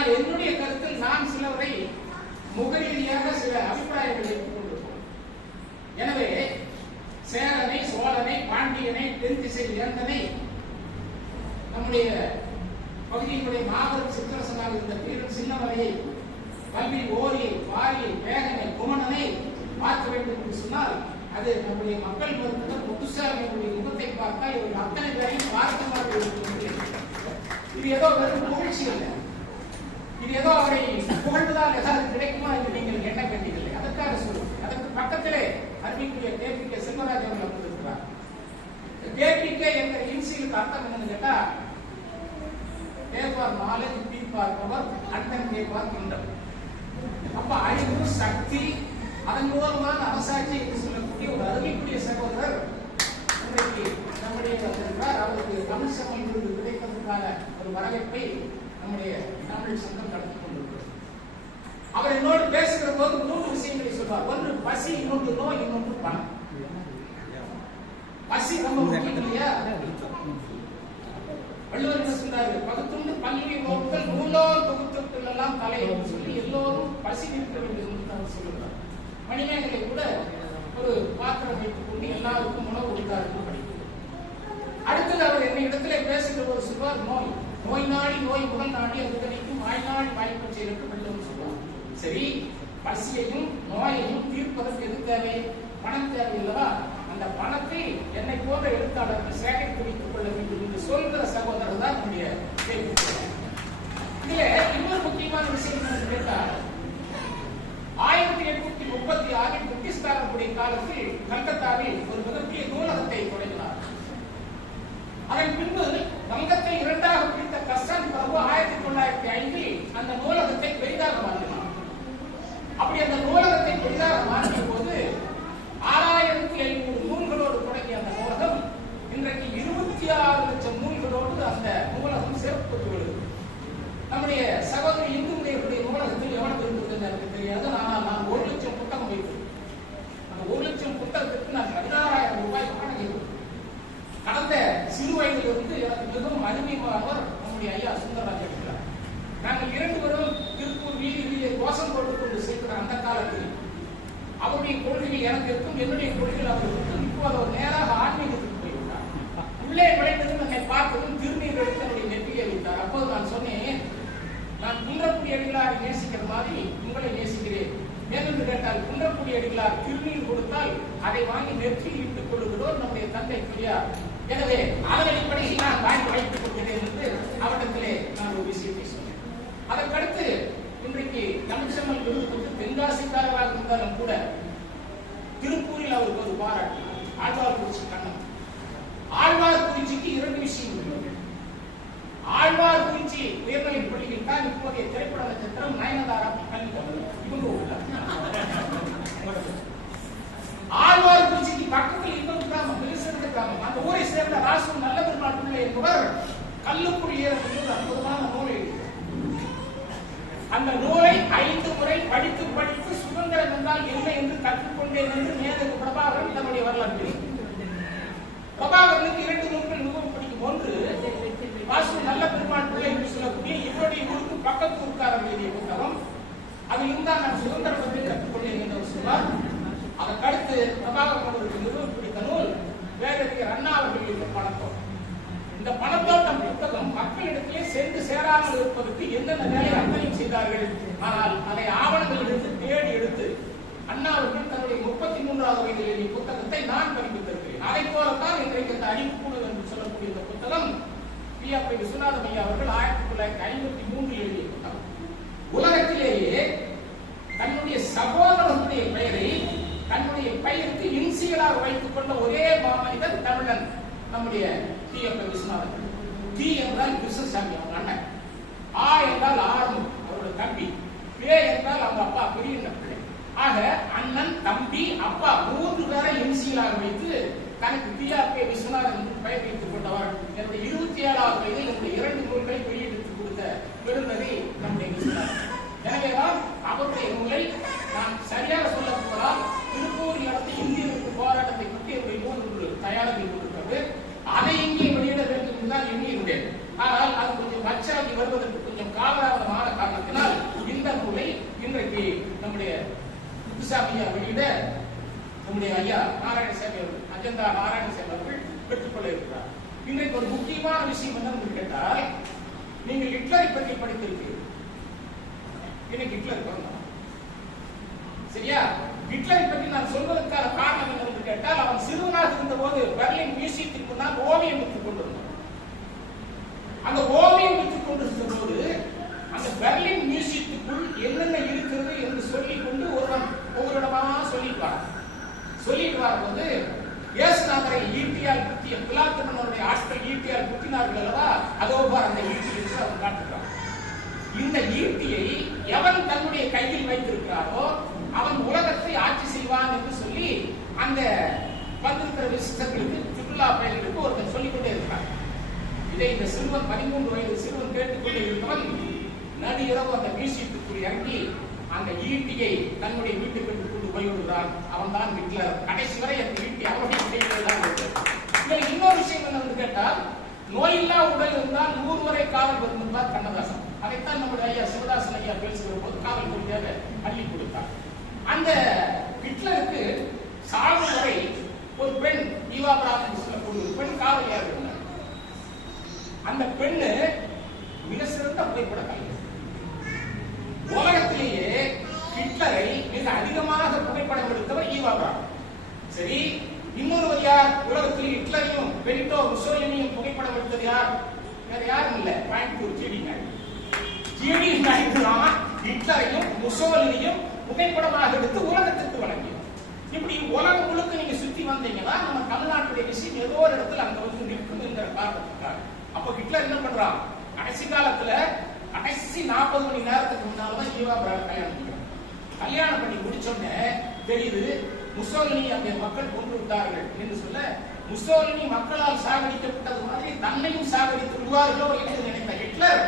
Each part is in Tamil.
ஆனால் என்னுடைய கருத்தில் நான் சிலவரை முகரீதியாக சில அபிப்பிராயங்களை கொண்டிருக்கிறோம் எனவே சேரனை சோழனை பாண்டியனை தென் திசை இறந்தனை நம்முடைய பகுதியினுடைய மாபெரும் சிற்றரசனாக இருந்த வீரன் சின்னமலையை கல்வி ஓரியை வாரியை வேகனை குமணனை பார்க்க வேண்டும் என்று சொன்னால் அது நம்முடைய மக்கள் மருத்துவர் முத்துசாமியினுடைய முகத்தை பார்த்தால் இவர்கள் அத்தனை பேரையும் பார்க்க மாதிரி இது ஏதோ வெறும் புகழ்ச்சி இல்லை இது ஏதோ அவரை புகழ்ந்ததால் ஏதாவது கிடைக்குமா என்று நீங்கள் எண்ண வேண்டியதில்லை அதற்காக சொல்லுங்கள் அதற்கு பக்கத்திலே அறிவிக்கூடிய கேபிகே செல்வராஜ் அவர்கள் வந்திருக்கிறார் கேபிகே என்ற இன்சிலுக்கு அர்த்தம் என்னன்னு கேட்டா தேவார் நாலேஜ் பீ பவர் அண்ணன் தேவார் கிண்டம் அப்ப அறிவு சக்தி அதன் மூலமான அரசாட்சி என்று சொல்லக்கூடிய ஒரு அருமைக்குரிய சகோதரர் இன்றைக்கு நம்முடைய வந்திருக்கிறார். அவருக்கு தமிழ் சமம் விருது கிடைப்பதற்கான ஒரு வரவேற்பை நம்முடைய தமிழ் சங்கம் நடத்தி கொண்டிருக்கிறது அவர் என்னோடு பேசுகிற போது மூன்று விஷயங்களை சொல்வார். ஒன்று பசி இன்னொன்று நோய் இன்னொன்று பணம். பசி ரொம்ப முக்கியம் இல்லையா? வள்ளுவர் என்ன சொன்னாரு பகுத்துண்டு பள்ளி நோக்கள் நூலோர் தொகுத்துக்கள் எல்லாம் தலை என்று சொல்லி எல்லோரும் பசி நிற்க வேண்டும் என்று அவர் சொல்லுவார் மணிமேகலை கூட ஒரு பாத்திரம் வைத்துக் கொண்டு எல்லாருக்கும் உணவு கொடுத்தார் என்று அடுத்தது அவர் என்னை இடத்துல பேசுகிற ஒரு சொல்வார் நோய். நோய் நாடி நோய் உடல் நாடி அது கிடைக்கும் வாய் நாடி வாய்ப்பச்சை என்று வள்ளுவர் சரி பசியையும் நோயையும் தீர்ப்பதற்கு எது தேவை? பணம் தேவை அல்லவா? அந்த பணத்தை என்னை போன்ற எழுத்தாளர்கள் சேகரித்து வைத்துக் கொள்ள வேண்டும் என்று சொல்கிற சகோதரர் தான் நம்முடைய இதுல இன்னொரு முக்கியமான விஷயம் என்னன்னு கேட்டால் ஆயிரத்தி எட்நூத்தி முப்பத்தி ஆறில் பிரிட்டிஷ்காரர்களுடைய காலத்தில் கல்கத்தாவில் ஒரு மிகப்பெரிய நூலகத்தை தொடங்கினார். அதன் அப்படி அந்த நூலகத்தை பெரிதாக மாற்றிய போது ஆறாயிரத்தி ஐநூறு நூல்களோடு தொடங்கிய அந்த நூலகம் இன்றைக்கு இருபத்தி ஆறு லட்சம் நூல்களோடு அந்த நூலகம் சேர்க்கப்பட்டுள்ளது நம்முடைய சகோதரி இந்துடைய நூலகத்தில் எவ்வளவு இருந்ததுன்னு எனக்கு தெரியாது ஆனால் நான் ஒரு லட்சம் புத்தகம் வைத்தேன் அந்த ஒரு லட்சம் புத்தகத்துக்கு நான் பதினாறாயிரம் ரூபாய் வாடகை கொடுத்தேன். கடந்த சிறு வயதிலிருந்து எனக்கு மிகவும் அருமையானவர் நம்முடைய ஐயா சுந்தரராஜ் இருக்கிறார் நாங்கள் இரண்டு பேரும் திருப்பூர் வீதி வீதியை கோஷம் போட்டுக் கொண்டு செல்கிற அந்த காலத்தில் அவருடைய கொள்கைகள் எனக்கு இருக்கும் என்னுடைய கொள்கைகள் அவருக்கு இருக்கும். இப்போது நேராக ஆன்மீகத்துக்கு போயிருந்தார் உள்ளே விளைந்ததும் என்னை பார்த்ததும் திருநீர் எடுத்து என்னுடைய நெற்றியை வைத்தார் அப்போது நான் சொன்னேன் நான் குன்றக்குடி அடிகளாரை நேசிக்கிற மாதிரி உங்களை நேசிக்கிறேன். ஏனென்று கேட்டால் குன்றக்குடி அடிகளார் திருநீர் கொடுத்தால் அதை வாங்கி நெற்றியில் இட்டுக் கொள்ளுகிறோர் நம்முடைய தந்தை பெரியார். எனவே அதன் அடிப்படையில் நான் வாங்கி வைத்துக் கொள்கிறேன் என்று அவரிடத்திலே நான் ஒரு விஷயத்தை சொன்னேன். அதற்கடுத்து இன்றைக்கு தமிழ்ச்செம்மல் விருது கொடுத்து தென்காசிக்காரராக இருந்தாலும் கூட திருப்பூரில் அவருக்கு ஒரு பாராட்டு ஆழ்வார்குறிச்சி கண்ணன். ஆழ்வார்குறிச்சிக்கு இரண்டு விஷயம் உள்ளது ஆழ்வார்குறிச்சி உயர்நிலைப் பள்ளியில் தான் இப்போதைய திரைப்பட நட்சத்திரம் நயனதாரா கல்வி இவங்க உள்ளார் ஆழ்வார்குறிச்சிக்கு பக்கத்தில் இன்னொரு கிராமம் மிகச்சிறந்த கிராமம் அந்த ஊரை சேர்ந்த ராசு நல்ல பெருமாள் பிள்ளை என்பவர் கல்லுக்குள் ஏறக்கூடிய அற்புதமான நூலை எழுதினார். அந்த நூலை ஐந்து முறை படித்து படித்து சுதந்திரம் என்றால் என்ன என்று கற்றுக்கொண்டேன் என்று மேதகு பிரபாகரன் தன்னுடைய வரலாறு எழுதினார். பிரபாகரனுக்கு இரண்டு நூல்கள் மிகவும் பிடிக்கும் ஒன்று வாசு நல்ல பெருமாள் பிள்ளை என்று சொல்லக்கூடிய இவருடைய ஊருக்கு பக்கத்து ஊர்க்காரர் எழுதிய புத்தகம் அது இருந்தால் நான் சுதந்திரம் பற்றி கற்றுக்கொண்டேன் என்று அவர் சொன்னார் அதற்கடுத்து பிரபாகரன் அவருக்கு மிகவும் பிடித்த நூல் வேதறிஞர் அண்ணா அவர்கள் எழுதிய பணத்தோட்டம் இந்த பணத்தோட்டம் புத்தகம் மக்களிடத்திலே சென்று சேராமல் இருப்பதற்கு என்னென்ன வேலை அத்தனையும் செய்தார்கள்? ஆனால் அதை ஆவணங்கள் எடுத்து தேடி எடுத்து அண்ணா அவர்கள் தன்னுடைய முப்பத்தி மூன்றாவது வயதில் எழுதிய புத்தகத்தை நான் பதிப்பித்திருக்கிறேன் அதை போலத்தான் இன்றைக்கு அறிவு அடிப்புக்கூடு என்று சொல்லக்கூடிய இந்த புத்தகம் பி ஆர் விஸ்வநாதம் ஐயா அவர்கள் ஆயிரத்தி தொள்ளாயிரத்தி ஐம்பத்தி மூன்றில் எழுதிய புத்தகம். உலகத்திலேயே தன்னுடைய சகோதரனுடைய பெயரை கையெழுத்து இன்சியலாக வைத்துக் கொண்ட ஒரே மாமனிதன் தமிழன் நம்முடைய டி. எம். விஸ்வநாதன் டி. என்றால் கிருஷ்ணசாமி அவங்க அண்ணன். ஆ என்றால் ஆறு அவரோட தம்பி. பே என்றால் அவங்க அப்பா பெரிய பிள்ளை. ஆக அண்ணன் தம்பி அப்பா மூன்று பேரை இன்சியலாக வைத்து தனக்கு டி ஆர். கே. விஸ்வநாதன் பெயர் வைத்துக் கொண்டவர். என்னுடைய இருபத்தி ஏழாவது வயதில் என்னுடைய இரண்டு நூல்களை வெளியிட்டு கொடுத்த பெருந்தகை நம்முடைய விஸ்வநாதன் எனவேதான் அவருடைய நூலை நான் சரியாக சொல்ல போனால் திருப்பூரில் நடத்திய இந்திய எதிர்ப்பு போராட்டத்தை பற்றி என்னுடைய நூல் ஒன்று தயாரித்து கொடுக்கிறது அதை இங்கே வெளியிட வேண்டும் என்றுதான் எண்ணியிருந்தேன் ஆனால் அது கொஞ்சம் பச்சாகி வருவதற்கு கொஞ்சம் காலதாமதமான காரணம் இன்றைக்கு நம்முடைய முனுசாமியா வெளியிட நம்முடைய ஐயா நாராயணசாமி அவர்கள் அஜந்தா நாராயணசாமி அவர்கள் பெற்றுக்கொள்ள இருக்கிறார். இன்றைக்கு ஒரு முக்கியமான விஷயம் என்ன கேட்டால் நீங்கள் ஹிட்லரை பற்றி படித்திருக்கிறீர்கள். இன்னைக்கு ஹிட்லர் பிறந்தான் சரியா? ஹிட்லரை பற்றி நான் சொல்வதற்கான காரணம் என்னவென்று கேட்டால் அவன் சிறுவனாக இருந்த போது பெர்லின் மியூசியத்திற்கு முன்னால் ஓவியம் விற்றுக் கொண்டிருந்தான். அந்த ஓவியம் விற்றுக் கொண்டிருந்த போது அந்த பெர்லின் மியூசியத்துக்குள் என்னென்ன இருக்கிறது என்று சொல்லிக் கொண்டு ஒருவன் ஒவ்வொரு இடமா சொல்லிட்டு வரான் சொல்லிட்டு வரும்போது இயேசுநாதரை ஈட்டியால் குத்திய பிலாத்து ஆட்கள் ஈட்டியால் குத்தினார்கள் அல்லவா? அதோ பார் அந்த ஈட்டி என்று அவன் காட்டுகிறான் இந்த ஈட்டியை எவன் தன்னுடைய கையில் வைத்திருக்கிறாரோ அவன் உலகத்தை ஆட்சி செய்வான் என்று சொல்லி அந்த வந்திருக்கிற விசிஷ்டர்களுக்கு சுற்றுலா பயணிகளுக்கு ஒருத்தர் சொல்லிக் கொண்டே இதை இந்த சிறுவன் பதிமூன்று வயது சிறுவன் கேட்டுக்கொண்டே இருந்தவன் நடு இரவு அந்த மியூசியத்துக்குள் இறங்கி அந்த ஈட்டியை தன்னுடைய வீட்டுக்கு எடுத்துக் கொண்டு போய் விடுகிறான். அவன் தான் ஹிட்லர். கடைசி வரை அந்த ஈட்டி அவனுடைய கையிலே தான் இதில் இன்னொரு விஷயம் வந்து கேட்டால் நோயில்லா உடல் இருந்தால் நூறு வரை காவல் வருந்தார் கண்ணதாசன். அதைத்தான் நம்முடைய ஐயா சிவதாசன் ஐயா பேசுகிற போது காவல் துறையாக அள்ளி கொடுத்தார். அந்த ஹிட்லருக்கு சாவு வரை ஒரு பெண் ஈவா பிராமன் சொல்லக்கூடிய ஒரு பெண் காவலியாக இருந்தார். அந்த பெண்ணு மிக சிறந்த புகைப்பட கலைஞர். ஹிட்லரையும் முசோலினியும் புகைப்படமாக எடுத்து உலகத்திற்கு வழங்கியது. இப்படி உலகம் முழுக்க நீங்க சுத்தி வந்தீங்கன்னா நம்ம தமிழ்நாட்டுடைய விஷயம் ஏதோ ஒரு இடத்துல அங்க வந்து நிற்குதுங்கிற காரணத்துக்காக அப்போ ஹிட்லர் என்ன பண்றான் கடைசி காலத்துல கடைசி நாற்பது மணி நேரத்துக்கு முன்னாலதான் ஈவா பிரான் கல்யாணம் பண்றான் கல்யாணம் பண்ணி முடிச்சோடனே தெரியுது முசோலினி அங்கே மக்கள் கொண்டு விட்டார்கள் என்று சொல்ல முசோலினி மக்களால் சாகடிக்கப்பட்டது மாதிரி தன்னையும் சாகடித்து விடுவார்களோ என்று நினைத்த ஹிட்லர்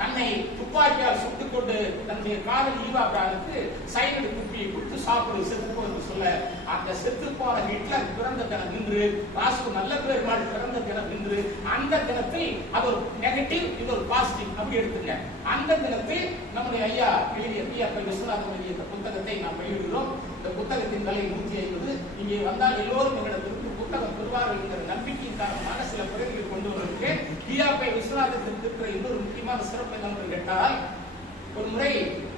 தன்னை துப்பாக்கியால் சுட்டுக் கொண்டு தன்னுடைய காதல் ஈவா பிரானுக்கு சைனடு குப்பியை கொடுத்து சாப்பிடு செத்துப்போ என்று சொல்ல அந்த செத்து போன ஹிட்லர் பிறந்த தினம் இன்று வாசு நல்ல பெருமாள் பிறந்த தினம் இன்று அந்த தினத்தை அவர் நெகட்டிவ் இது ஒரு பாசிட்டிவ் அப்படி எடுத்துங்க. அந்த தினத்தில் நம்முடைய ஐயா எழுதிய பி ஆர் விஸ்வநாதன் எழுதிய இந்த புத்தகத்தை நாம் வெளியிடுகிறோம். இந்த புத்தகத்தின் விலை நூற்றி ஐம்பது. இங்கே வந்தால் எல்லோரும் எங்களிடத்திற்கு புத்தகம் பெறுவார்கள் என்கிற நம்பிக்கை காரணமாக சில பிறகு கொண்டு வந்திருக்கேன் பிஆர்பை விஸ்வநாதத்திற்கு இருக்கிற இன்னொரு முக்கியமான சிறப்பு என்னவென்று கேட்டால் ஒரு முறை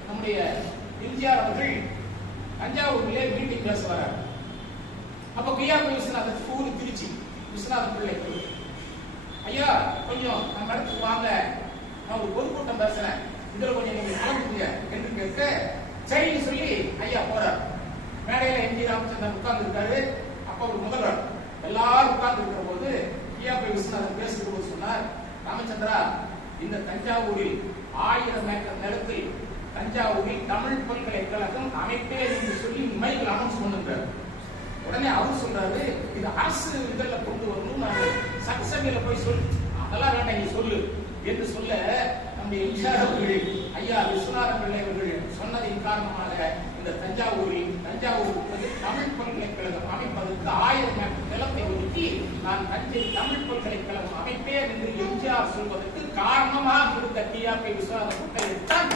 நம்முடைய எம்ஜிஆர் அவர்கள் தஞ்சாவூரிலே மீட்டிங் பேச வரார் அப்ப பிஆர்பை விஸ்வநாதத்துக்கு ஊர் திருச்சி விஸ்வநாதன் பிள்ளை ஐயா கொஞ்சம் நம்ம இடத்துக்கு வாங்க. நான் ஒரு பொதுக்கூட்டம் பேசுறேன். இதுல கொஞ்சம் நீங்க கலந்துக்குங்க என்று கேட்க சரின்னு சொல்லி ஐயா போறார். மேடையில எம் ஜி ராமச்சந்திரன் உட்கார்ந்து இருக்காரு அப்ப ஒரு முதல்வர் எல்லாரும் உட்கார்ந்து இருக்கிற போது பிஆர்பி விஸ்வநாதன் பேசுகிற போது சொன்னார் ராமச்சந்திரா இந்த தஞ்சாவூரில் ஆயிரம் ஏக்கர் நிலத்தில் தஞ்சாவூரில் தமிழ் பல்கலைக்கழகம் அமைப்பே என்று சொல்லி மைக்கில் அனௌன்ஸ் பண்ணுறாரு உடனே அவர் சொல்றாரு இது அரசு இதழ்ல கொண்டு வரணும் நான் சட்டசபையில போய் சொல்லு. அதெல்லாம் வேண்டாம் நீ சொல்லு என்று சொல்ல நம்ம எம்ஜிஆர் அவர்கள் ஐயா விஸ்வநாதன் பிள்ளை அவர்கள் சொன்னதின் காரணமாக இந்த தஞ்சாவூரில் தஞ்சாவூர் வந்து தமிழ் பல்கலைக்கழகம் அமைப்பதற்கு ஆயிரம் நிலத்தை ஒதுக்கி நான் தஞ்சை தமிழ் பல்கலைக்கழகம் அமைப்பேன் என்று காரணமாக இருந்த டிஆர்பி விஸ்வநாதன் தான்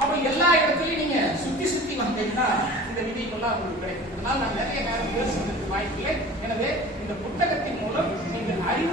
அப்ப எல்லா இடத்துலயும் நீங்க சுத்தி சுத்தி வந்தீங்கன்னா இந்த விதிகள்லாம் உங்களுக்கு கிடைக்கும் இதனால் நான் நிறைய நேரம் பேசுவதற்கு வாய்ப்பில்லை. எனவே இந்த புத்தகத்தின் மூலம் நீங்கள் அறிவு